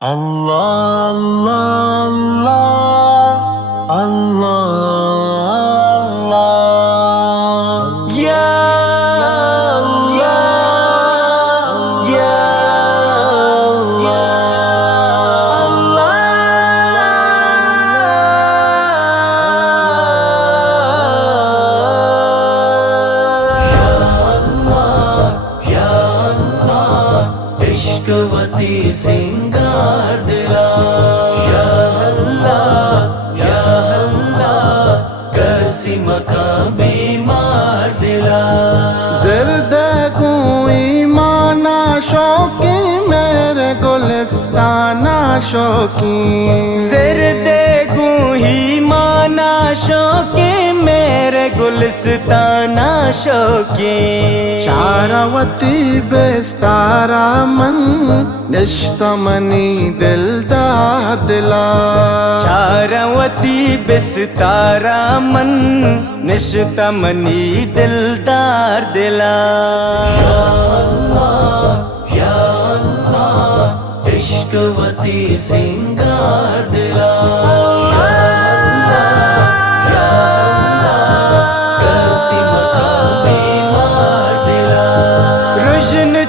اللہ اللہ اللہ اللہ اللہ یا عشقوتی سنگار دلا یا اللہ کسی مقام بیمار دلا زرد کوئی مانا شوقی میرے گلستانہ شوقی زرد کوئی مانا شوقی میرے گلستانہ شوقی چاروتی بیستارا من نشتمنی دلدار دلا چاروتی بستارا من نشتمنی دلدار دلا یا اللہ عشقوتی سنگار دلا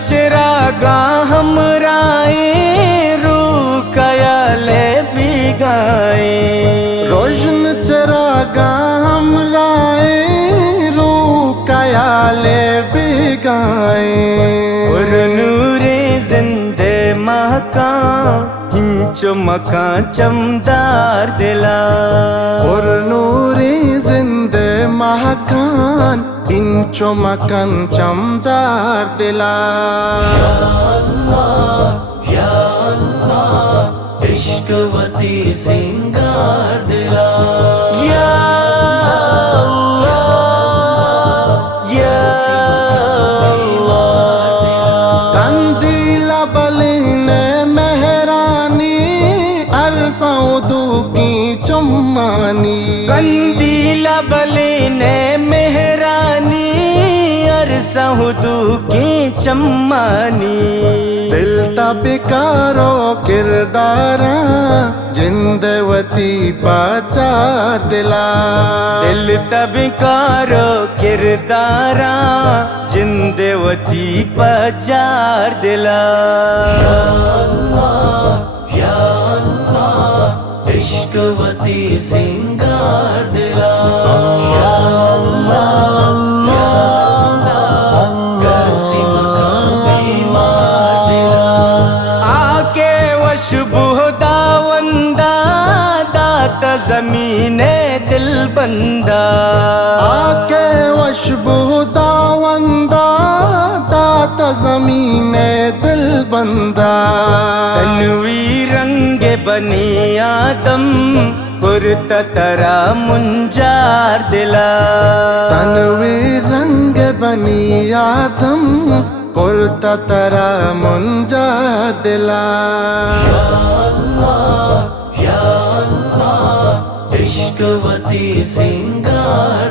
چراغا ہمرائے روح کیالے بگائے روشن چراغا ہمرائے روح کیالے بگائے اور نور زندے مکان ہنچو مکان چمدار دلا اور نوری زندے مہکان انچو مکان چمدار دلا یا اللہ عشقوتی سنگار دلا یا کندیلا بلین مہرانی عرصہ دو کی چمانی کندیلا بلین مہرانی عرصہ دو کی چمانی دل تا بکارو کردارا جندوتی پاچار دلا دل تب کارو کردارا جندوتی پچار دلا یا اللہ عشقوتی سنگار دلا یا اللہ کسی مقام بیمار دلا آکے وشبہ داوندہ داتا زمین دل بندہ آکے وشبہ داوندہ داتا زمین دل بندہ تنوی رنگ بنی آدم کرتا ترا منجار دلا تنوی رنگ بنی آدم کرتا ترا منجار دلا یا اللہ عشقوتی سنگار